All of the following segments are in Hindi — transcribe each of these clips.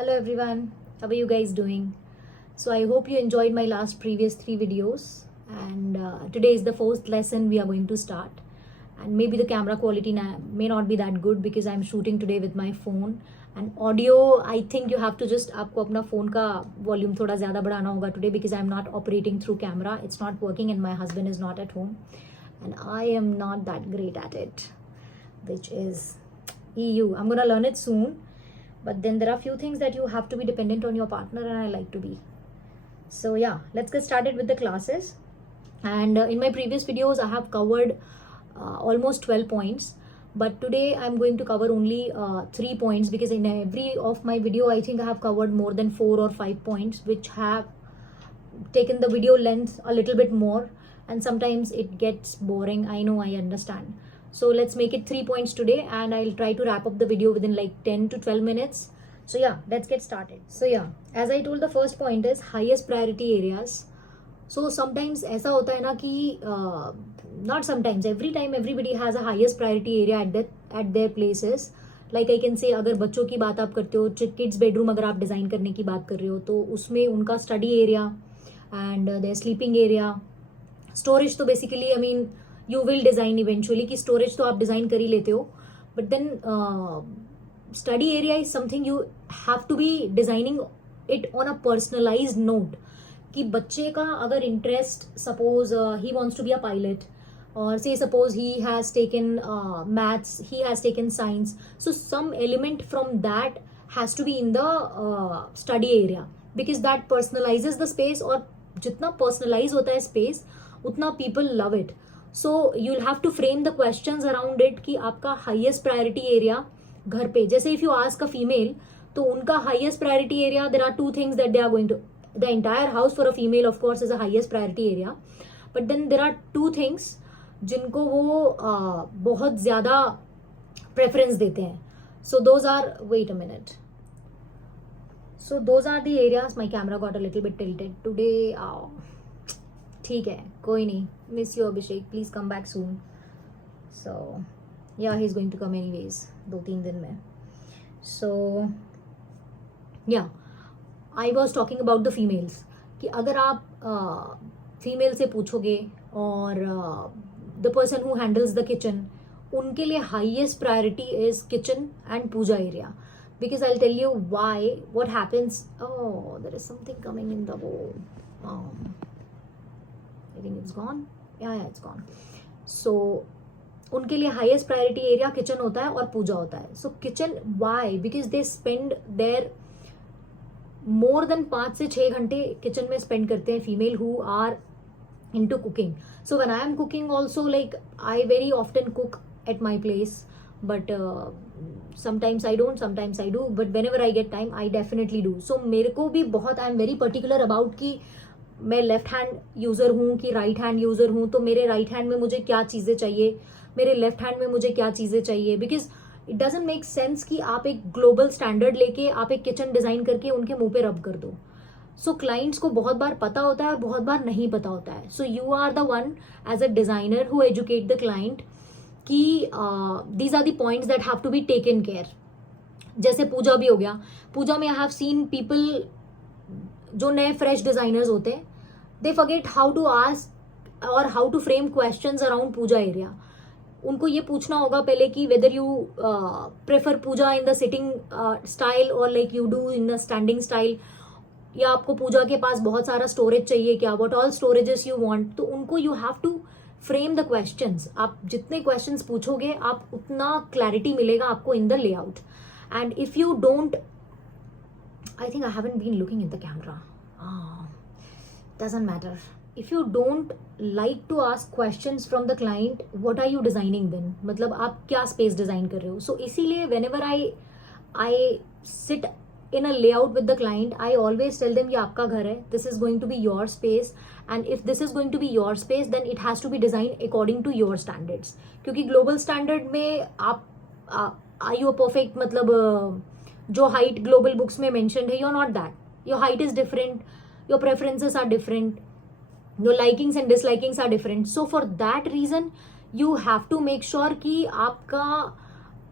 Hello everyone, how are you guys doing? So I hope you enjoyed my last previous 3 videos, and today is the fourth lesson we are going to start. And maybe the camera quality may not be that good because I'm shooting today with my phone. And audio, I think you have to just आपको अपना phone का volume थोड़ा ज़्यादा बढ़ाना होगा today because I'm not operating through camera. It's not working and my husband is not at home, and I am not that great at it, which is EU. I'm gonna learn it soon. But then there are few things that you have to be dependent on your partner, and I like to be. So yeah, let's get started with the classes. And in my previous videos I have covered almost 12 points, but today I'm going to cover only 3 points, because in every of my video I think I have covered more than 4 or 5 points, which have taken the video length a little bit more, and sometimes it gets boring. I know, I understand. So let's make it 3 points today, and I'll try to wrap up the video within like 10 to 12 minutes. So yeah, let's get started. So yeah, as I told, the first point is highest priority areas. So sometimes ऐसा होता है ना कि not sometimes, every time everybody has a highest priority area at their places. Like I can say, अगर बच्चों की बात आप करते हो, किड्स बेडरूम अगर आप डिज़ाइन करने की बात कर रहे हो, तो उसमें उनका study area and their sleeping area, storage तो basically I mean you will design eventually कि स्टोरेज तो आप डिज़ाइन कर ही लेते हो, but then study area is something you have to be designing it on a personalised note. कि बच्चे का अगर interest, suppose he wants to be a pilot, or say suppose he has taken maths, he has taken science, so some element from that has to be in the study area, because that personalizes the space, और जितना personalize होता है space उतना people love it. So you'll have to frame the questions around it कि आपका highest priority area घर पे, जैसे if you ask a female, तो उनका highest priority area, there are 2 things that they are going to, the entire house for a female of course is a highest priority area, but then there are 2 things जिनको वो बहुत ज़्यादा प्रेफरेंस देते हैं. So those are, wait a minute, so those are the areas. My camera got a little bit tilted today. ठीक है, कोई नहीं. Miss you Abhishek, please come back soon. So yeah he is going to come anyways 2-3 दिन में. So yeah I was talking about the females, कि अगर आप फीमेल से पूछोगे और the person who handles the kitchen, उनके लिए highest priority is kitchen and puja area, because I'll tell you why. What happens, oh, there is something coming in the bowl. I think it's gone. Yeah, it's gone. So उनके लिए highest priority area kitchen होता है और पूजा होता है. So kitchen, why? Because they spend their more than 5 से 6 घंटे kitchen में spend करते हैं female who are into cooking. So when I am cooking also, like I very often cook at my place, but sometimes I don't, sometimes I do, but whenever I get time I definitely do. So मेरे को भी बहुत, I am very particular about कि मैं लेफ्ट हैंड यूज़र हूँ कि राइट हैंड यूज़र हूँ, तो मेरे राइट हैंड में मुझे क्या चीज़ें चाहिए, मेरे लेफ्ट हैंड में मुझे क्या चीज़ें चाहिए, because it doesn't make sense कि आप एक ग्लोबल स्टैंडर्ड लेके आप एक किचन डिज़ाइन करके उनके मुंह पे रब कर दो. सो क्लाइंट्स को बहुत बार पता होता है और बहुत बार नहीं पता होता है. So you are the one as a designer who educate the client कि these are the points that have to be taken care. जैसे पूजा भी हो गया. पूजा में आई हैव सीन पीपल जो नए फ्रेश डिजाइनर्स होते हैं, they forget how to ask और how to frame questions around puja area. उनको ये पूछना होगा पहले कि whether you prefer puja in the sitting style और like you do in the standing style, या आपको पूजा के पास बहुत सारा स्टोरेज चाहिए क्या, what all storages you want. तो उनको you have to frame the questions. आप जितने क्वेश्चंस पूछोगे आप उतना क्लैरिटी मिलेगा आपको in the layout. And if you don't, I think I haven't been looking in the camera, doesn't matter. If you don't like to ask questions from the client, what are you designing then, मतलब आप क्या स्पेस डिजाइन कर रहे हो. सो इसीलिए whenever I sit in a layout with the client, I always tell them ये आपका घर है, this is going to be your space, and if this is going to be your space then it has to be designed according to your standards. क्योंकि global standard में आप are you a perfect, मतलब जो height global books में mentioned है, you're not that. Your height is different, your preferences are different, your likings and dislikings are different. So for that reason you have to make sure कि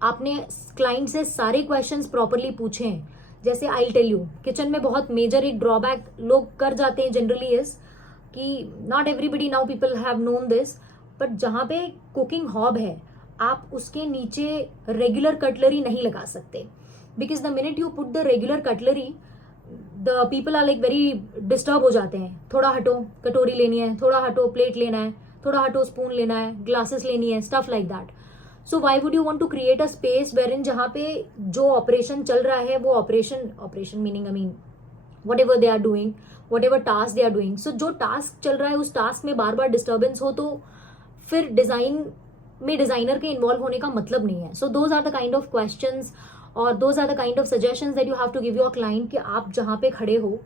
आपने क्लाइंट से सारे क्वेश्चंस प्रॉपरली पूछे हैं. जैसे आई टेल यू, किचन में बहुत मेजर एक ड्रॉबैक लोग कर जाते हैं जनरली इज कि not everybody now people have known this, but जहाँ पे कुकिंग हॉब है आप उसके नीचे रेगुलर कटलरी नहीं लगा सकते, because the minute you put the regular cutlery the people are like very disturb हो जाते हैं, थोड़ा हटो कटोरी लेनी है, थोड़ा हटो प्लेट लेना है, थोड़ा हटो स्पून लेना है, ग्लासेस लेनी है, stuff like that. So why would you want to create a space wherein जहाँ पे जो ऑपरेशन चल रहा है वो operation meaning I mean whatever they are doing, whatever task they are doing, so जो टास्क चल रहा है उस टास्क में बार बार डिस्टर्बेंस हो तो फिर डिजाइन में डिजाइनर के इन्वॉल्व होने का मतलब नहीं है. So those are the kind of questions और those are the kind of suggestions that you have to give your client कि आप जहाँ पे खड़े हो,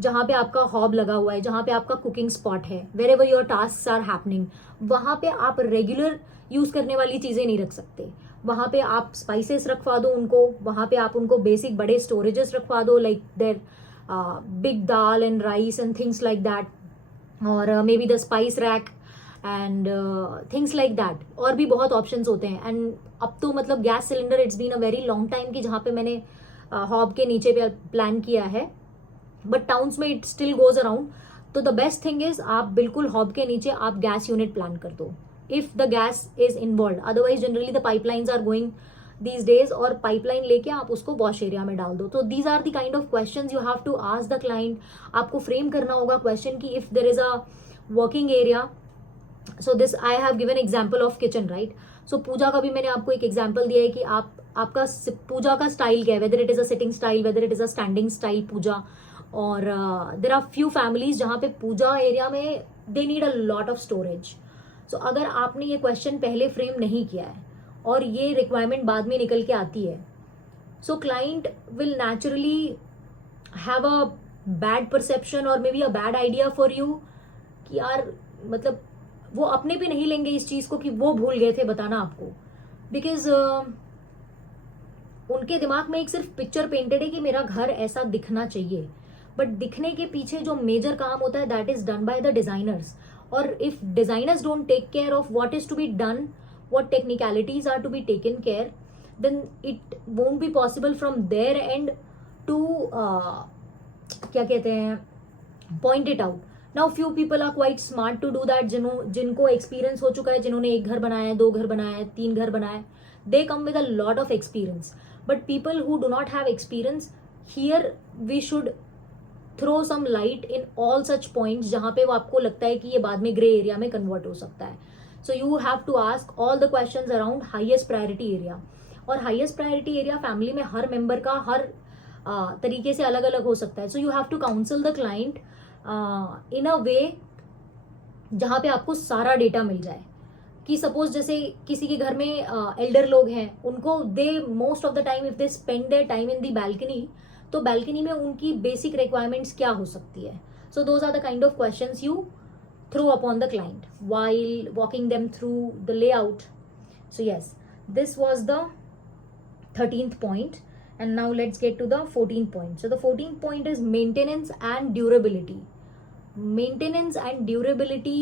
जहाँ पे आपका हॉब लगा हुआ है, जहाँ पे आपका कुकिंग स्पॉट है, wherever your task are happening, वहाँ पे आप रेगुलर यूज करने वाली चीजें नहीं रख सकते. वहाँ पे आप स्पाइसेस रखवा दो उनको, वहाँ पे आप उनको बेसिक बड़े स्टोरेजेस रखवा दो like their big dal and rice and things like that, और maybe the spice rack and things like that. और भी बहुत ऑप्शंस होते हैं. एंड अब तो मतलब gas cylinder it's been a very long time कि जहाँ पे मैंने हॉब के नीचे पे प्लान किया है, बट टाउन्स में इट स्टिल गोज अराउंड. तो द बेस्ट थिंग इज आप बिल्कुल हॉब के नीचे आप गैस यूनिट प्लान कर दो if the gas is involve. Otherwise generally the pipelines are going these days, और पाइपलाइन लेके आप उसको वॉश एरिया में डाल दो. तो these are the kind of questions you have to ask the client. आपको फ्रेम करना होगा क्वेश्चन की if there is a working area. So this I have given example of kitchen, right. सो पूजा का भी मैंने आपको एक एग्जाम्पल दिया है कि आपका पूजा का स्टाइल क्या है, whether it is a sitting style, whether it is a standing style puja. और देर आर फ्यू फैमिलीज जहाँ पे पूजा एरिया में they need a lot of storage. So अगर आपने ये क्वेश्चन पहले फ्रेम नहीं किया है और ये रिक्वायरमेंट बाद में निकल के आती है, so client will naturally have a bad perception और maybe a bad idea for you कि यार मतलब वो अपने पे नहीं लेंगे इस चीज को कि वो भूल गए थे बताना आपको, बिकॉज उनके दिमाग में एक सिर्फ पिक्चर पेंटेड है कि मेरा घर ऐसा दिखना चाहिए, बट दिखने के पीछे जो मेजर काम होता है that is done by the designers. और if designers don't take care of what is to be done, what technicalities are to be taken care, then it won't be possible from their end to क्या कहते हैं point it out. Now few people are quite smart to do that, जिनको एक्सपीरियंस हो चुका है, जिन्होंने एक घर बनाया है, 2 घर बनाया है, 3 घर बनाया है, they come with a lot of experience. But people who do not have experience, here we should throw some light in all such points जहां पे वो आपको लगता है कि ये बाद में ग्रे एरिया में कन्वर्ट हो सकता है. So you have to ask all the questions around highest priority area. और हाईएस्ट प्रायोरिटी एरिया फैमिली में हर मेंबर का हर तरीके से अलग अलग हो सकता है. So you have to counsel the client in a way जहां पे आपको सारा डेटा मिल जाए. कि सपोज जैसे किसी के घर में एल्डर लोग हैं, उनको they most of the time if they spend their time in the balcony, तो बैल्कनी में उनकी बेसिक रिक्वायरमेंट्स क्या हो सकती है. So those are the kind of questions you throw upon the client while walking them through the layout. So yes, this was the 13th point, and now let's get to the 14th point. So the 14th point is maintenance and durability. Maintenance and durability,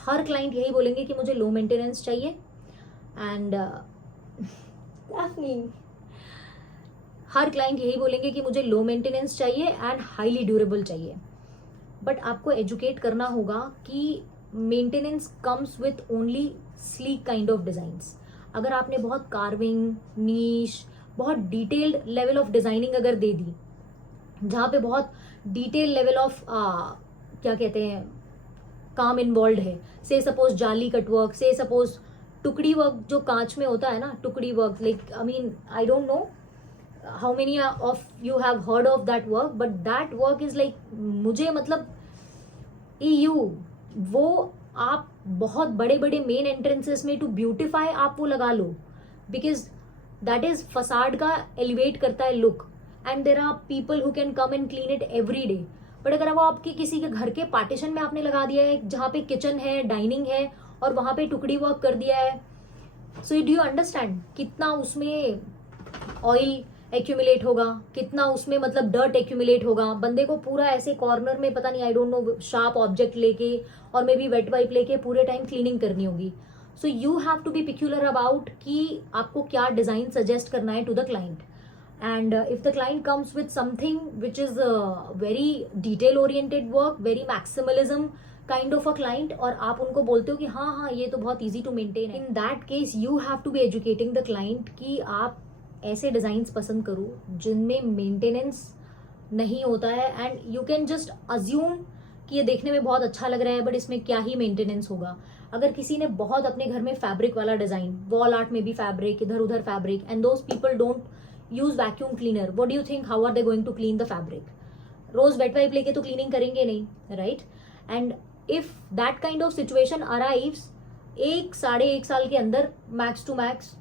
her client यही बोलेंगे कि मुझे लो मेंटेनेंस चाहिए एंड हर क्लाइंट यही बोलेंगे कि मुझे लो मेंटेनेंस चाहिए एंड हाईली ड्यूरेबल चाहिए. बट आपको एजुकेट करना होगा कि maintenance comes with only sleek kind of designs. अगर आपने बहुत कार्विंग, नीश, बहुत डिटेल्ड लेवल ऑफ डिजाइनिंग अगर दे दी, जहाँ पे बहुत डिटेल लेवल ऑफ क्या कहते हैं काम इन्वॉल्व है, से सपोज जाली कटवर्क, से सपोज टुकड़ी वर्क जो कांच में होता है ना, टुकड़ी work, like I mean I don't know how many of you have heard of that work, but that work is like मुझे मतलब वो आप बहुत बड़े बड़े मेन एंट्रेंसेस में टू ब्यूटिफाई आप वो लगा लो, बिकॉज दैट इज फसाड का एलिवेट करता है look, and there are people who can come and clean it every day. But अगर वो आपके किसी के घर के पार्टीशन में आपने लगा दिया है जहाँ पे किचन है, डाइनिंग है, और वहां पे टुकड़ी वर्क कर दिया है, सो डू यू अंडरस्टैंड कितना उसमें ऑयल एक्यूमुलेट होगा, कितना उसमें मतलब डर्ट एक्यूमुलेट होगा. बंदे को पूरा ऐसे कॉर्नर में पता नहीं आई डोंट नो शार्प ऑब्जेक्ट लेके और मे बी वेट वाइप लेके पूरे टाइम क्लीनिंग करनी होगी. So you have to be peculiar about कि आपको क्या डिजाइन सजेस्ट करना है to the client. And if the client comes with something which is very detail oriented work, very maximalism kind of a client, और आप उनको बोलते हो कि हाँ हाँ ये तो बहुत easy to maintain है, in that case you have to be educating the client कि आप ऐसे डिज़ाइंस पसंद करो जिनमें मेंटेनेंस नहीं होता है, and you can just assume कि ये देखने में बहुत अच्छा लग रहा है बट इसमें क्या ही मेंटेनेंस होगा. अगर किसी ने बहुत अपने घर में फैब्रिक वाला डिजाइन, वॉल आर्ट में भी फैब्रिक, इधर उधर fabric, and those people don't use vacuum cleaner, what do you think how are they going to clean the fabric? रोज वेट वाइप लेके तो क्लीनिंग करेंगे नहीं, right? And if that kind of situation arrives, 1-1.5 साल के अंदर मैक्स टू मैक्स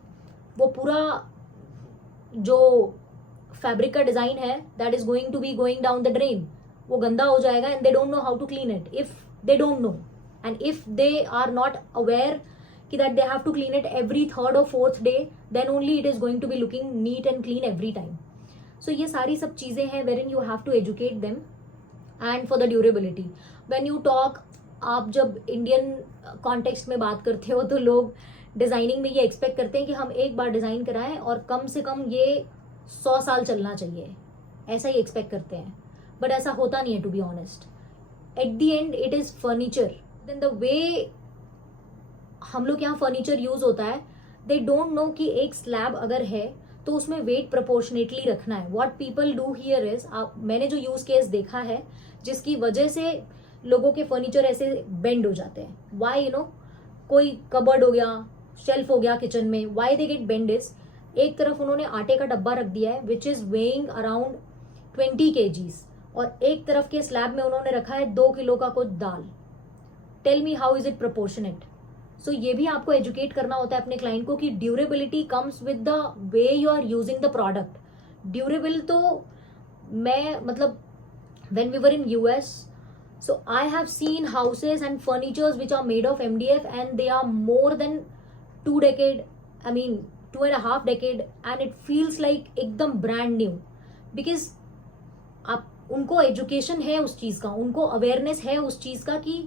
वो पूरा जो फैब्रिक का डिजाइन है that is going to be going down the drain, वो गंदा हो जाएगा and they don't know how to clean it. If they don't know and if they are not aware कि that they have to clean it every 3rd or 4th day, then only it is going to be looking neat and clean every time. So ये सारी सब चीजें हैं wherein you have to educate them. And for the durability, when you talk, आप जब इंडियन कॉन्टेक्स्ट में बात करते हो तो लोग डिजाइनिंग में ये एक्सपेक्ट करते हैं कि हम एक बार डिजाइन कराएं और कम से कम ये 100 साल चलना चाहिए, ऐसा ही एक्सपेक्ट करते हैं. बट ऐसा होता नहीं है, to be honest. At the end it is furniture. Then the way हम लोग यहाँ फर्नीचर यूज होता है, दे डोंट नो कि एक स्लैब अगर है तो उसमें वेट प्रोपोर्शनेटली रखना है. What people do here is, मैंने जो यूज केस देखा है जिसकी वजह से लोगों के फर्नीचर ऐसे बेंड हो जाते हैं. वाई, यू नो, कोई कबर्ड हो गया, शेल्फ हो गया किचन में, why they get bend is, एक तरफ उन्होंने आटे का डब्बा रख दिया है which is weighing around 20 kgs, और एक तरफ के स्लैब में उन्होंने रखा है 2 किलो का कुछ दाल. Tell me how is it proportionate? So ये भी आपको एजुकेट करना होता है अपने क्लाइंट को कि durability comes with the way you are using the product. Durable तो मैं मतलब when we were in US, so I have seen houses and furnitures which are made of MDF and they are more than 2 decade, I mean 2.5 decade, and it feels like एकदम brand new, because आप उनको एजुकेशन है उस चीज का, उनको अवेयरनेस है उस चीज का कि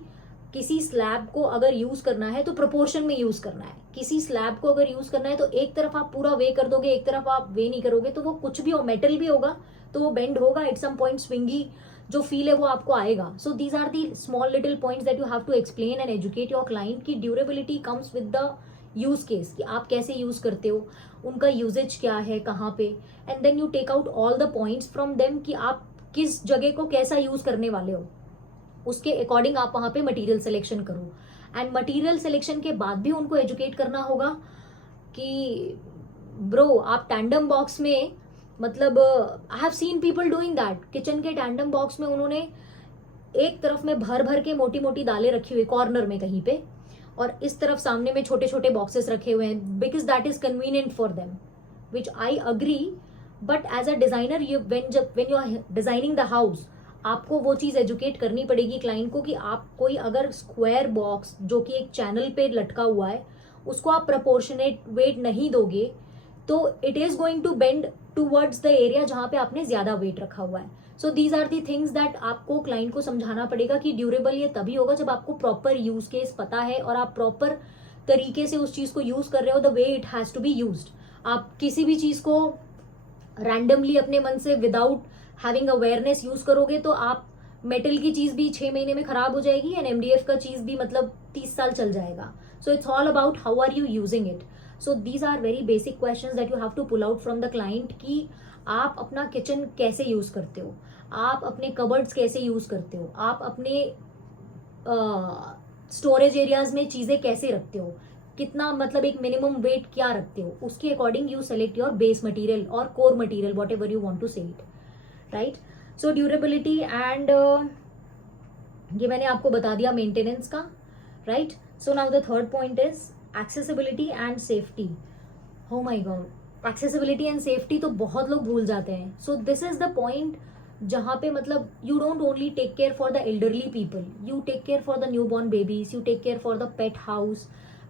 किसी स्लैब को अगर यूज करना है तो प्रोपोर्शन में यूज करना है. किसी स्लैब को अगर यूज करना है तो एक तरफ आप पूरा वे कर दोगे, एक तरफ आप वे नहीं करोगे तो वो कुछ भी हो, मेटल भी होगा तो वो बेंड होगा, एट सम पॉइंट स्विंगी जो फील है वो आपको आएगा. So these are the small little points that you have to explain and educate your client कि durability comes with the use case, कि आप कैसे यूज करते हो, उनका यूजेज क्या है, कहाँ पे, and then you take out all the points from them कि आप किस जगह को कैसा यूज करने वाले हो. उसके अकॉर्डिंग आप वहां पे मटेरियल सिलेक्शन करो. एंड मटेरियल सिलेक्शन के बाद भी उनको एजुकेट करना होगा कि ब्रो आप टैंडम बॉक्स में, मतलब I have seen people doing that, kitchen के टैंडम बॉक्स में उन्होंने एक तरफ में भर भर के मोटी मोटी दालें रखी हुई कॉर्नर में कहीं पे, और इस तरफ सामने में छोटे छोटे बॉक्सेस रखे हुए हैं, because that is convenient for them, which I agree. But as a designer when you are designing the house, आपको वो चीज एजुकेट करनी पड़ेगी क्लाइंट को कि आप कोई अगर स्क्वायर बॉक्स जो कि एक चैनल पे लटका हुआ है उसको आप प्रोपोर्शनेट वेट नहीं दोगे तो it is going to bend towards the area जहां पे आपने ज्यादा वेट रखा हुआ है. So these are the things that आपको क्लाइंट को समझाना पड़ेगा कि ड्यूरेबल ये तभी होगा जब आपको प्रॉपर यूज केस पता है और आप प्रॉपर तरीके से उस चीज को यूज कर रहे हो the way it has to be used. आप किसी भी चीज को रैंडमली अपने मन से विदाउट हैविंग अवेयरनेस यूज करोगे तो आप मेटल की चीज भी 6 महीने में खराब हो जाएगी एंड MDF का चीज भी मतलब 30 साल चल जाएगा. So it's all about how are you using it. So these are very basic questions that you have to pull out from the client कि आप अपना किचन कैसे यूज करते हो, आप अपने कबर्ड्स कैसे यूज करते हो, आप अपने स्टोरेज एरियाज में चीजें कैसे रखते हो, कितना मतलब एक मिनिमम वेट क्या रखते हो, उसके according you select your base material और core material whatever you want to say it, right. So durability and ये मैंने आपको बता दिया मेंटेनेंस का, right. So now the third point is accessibility and safety. Oh my God, accessibility and safety तो बहुत लोग भूल जाते हैं. So this is the point जहाँ पे मतलब you don't only take care for the elderly people, you take care for the new born babies, you take care for the pet house.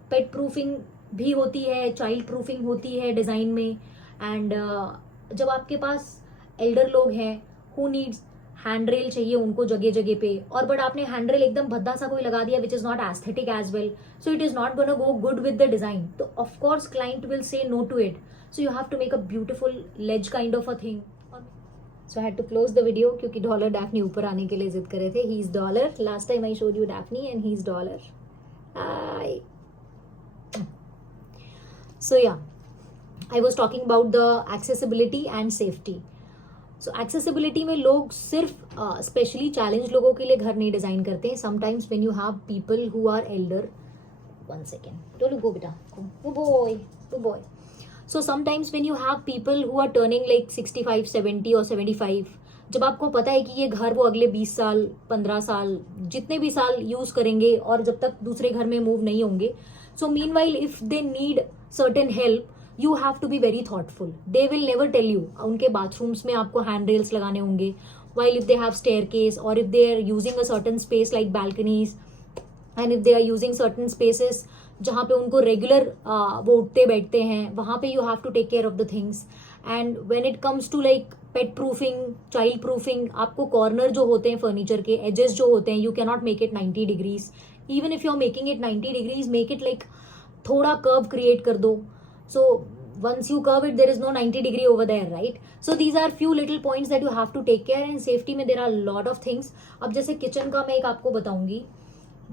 Pet proofing भी होती है, चाइल्ड प्रूफिंग होती है डिजाइन में. एंड जब आपके पास एल्डर लोग हैं हु नीड्स हैंड रेल चाहिए उनको जगह जगह पे, और बट आपने हैंड रेल एकदम भद्दा सा कोई लगा दिया which is not aesthetic as well, so it is not gonna go good with the design, तो of course client will say no to it. So you have to make a beautiful ledge kind of a thing. So I had to close the video क्योंकि डॉलर डैफ्नी ऊपर आने के लिए जिद कर रहे थे. He is Dollar. Last time I showed you Daphne and he is dollar. So yeah, I was talking about the accessibility and safety. So accessibility में लोग सिर्फ स्पेशली चैलेंज लोगों के लिए घर नहीं डिजाइन करते हैं. Sometimes when you have people who are elder, 1 second, don't go बेटा, good boy. So sometimes when you have people who are turning like 65, 70 or 75, जब आपको पता है कि ये घर वो अगले 20 साल 15 साल जितने भी साल यूज करेंगे और जब तक दूसरे घर में मूव नहीं होंगे, so meanwhile if they need certain help, you have to be very thoughtful. They will never tell you. उनके bathrooms में आपको hand rails लगाने होंगे, while if they have staircase or if they are using a certain space like balconies, and if they are using certain spaces जहाँ पे उनको रेगुलर वो उठते बैठते हैं, वहाँ पे you have to take care of the things. And when it comes to like pet proofing, child proofing, आपको कॉर्नर जो होते हैं फर्नीचर के एजेस जो होते हैं, you cannot make it 90 degrees. Even if you're making it 90 degrees, make it like थोड़ा कर्व क्रिएट कर दो. So once you curve it, there is no 90 degree over there, right? So these are few little points that you have to take care. And safety में there are lot of things. अब जैसे किचन का मैं एक आपको बताऊंगी.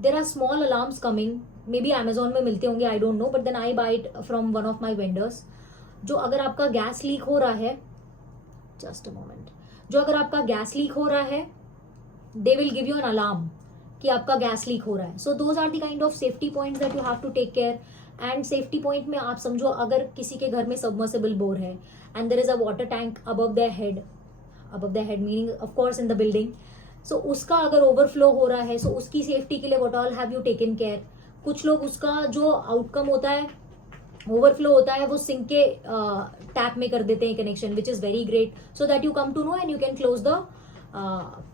There are small alarms coming. Maybe Amazon में मिलते होंगे, I don't know, but then I buy it from one of my vendors. जो अगर आपका गैस लीक हो रहा है, just a moment, जो अगर आपका गैस लीक हो रहा है, they will give you an alarm कि आपका गैस लीक हो रहा है. So those are the kind of safety points that you have to take care. And safety point में आप समझो अगर किसी के घर में सबमर्सिबल बोर है and there is a water tank above the head meaning of course in the building, so उसका अगर ओवरफ्लो हो रहा है, सो उसकी सेफ्टी के लिए what all have you taken care. कुछ लोग उसका जो आउटकम होता है, ओवरफ्लो होता है, वो सिंक के टैप में कर देते हैं connection, which is very great, so that you come to know and you can close the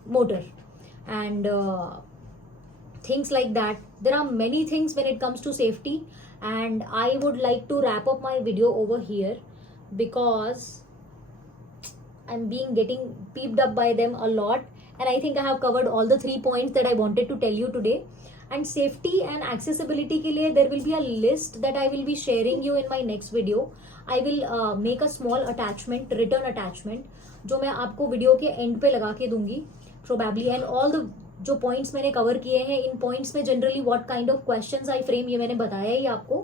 motor and things like that. There are many things when it comes to safety, and I would like to wrap up my video over here because I'm getting peeped up by them a lot, and I think I have covered all the 3 points that I wanted to tell you today. And safety and accessibility ke liye there will be a list that I will be sharing you in my next video. I will make a small attachment, written attachment, जो मैं आपको वीडियो के एंड पे लगा के दूंगी probably. And all the जो पॉइंट्स मैंने कवर किए हैं, इन पॉइंट्स में generally what kind of questions I frame, ये मैंने बताया ही आपको.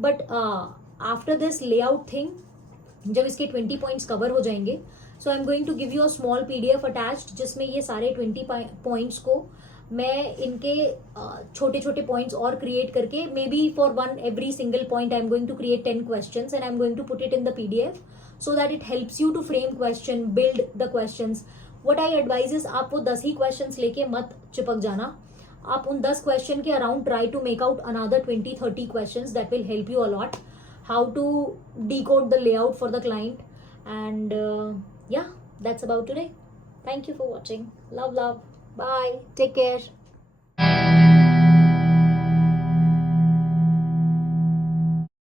But after this layout thing, जब इसके 20 पॉइंट्स कवर हो जाएंगे, so I am going to give you a small PDF attached, जिसमें ये सारे 20 पॉइंट्स को मैं इनके छोटे छोटे पॉइंट्स और क्रिएट करके, may be for one every single point I am going to create 10 questions and I am going to put it in the PDF so that it helps you to frame question, build the questions. What I advise is आप वो 10 ही क्वेश्चंस लेके मत चिपक जाना. आप उन 10 क्वेश्चन के around try to make out another 20-30 questions that will help you a lot how to decode the layout for the client. And yeah, that's about today. Thank you for watching. Love. Bye. Take care.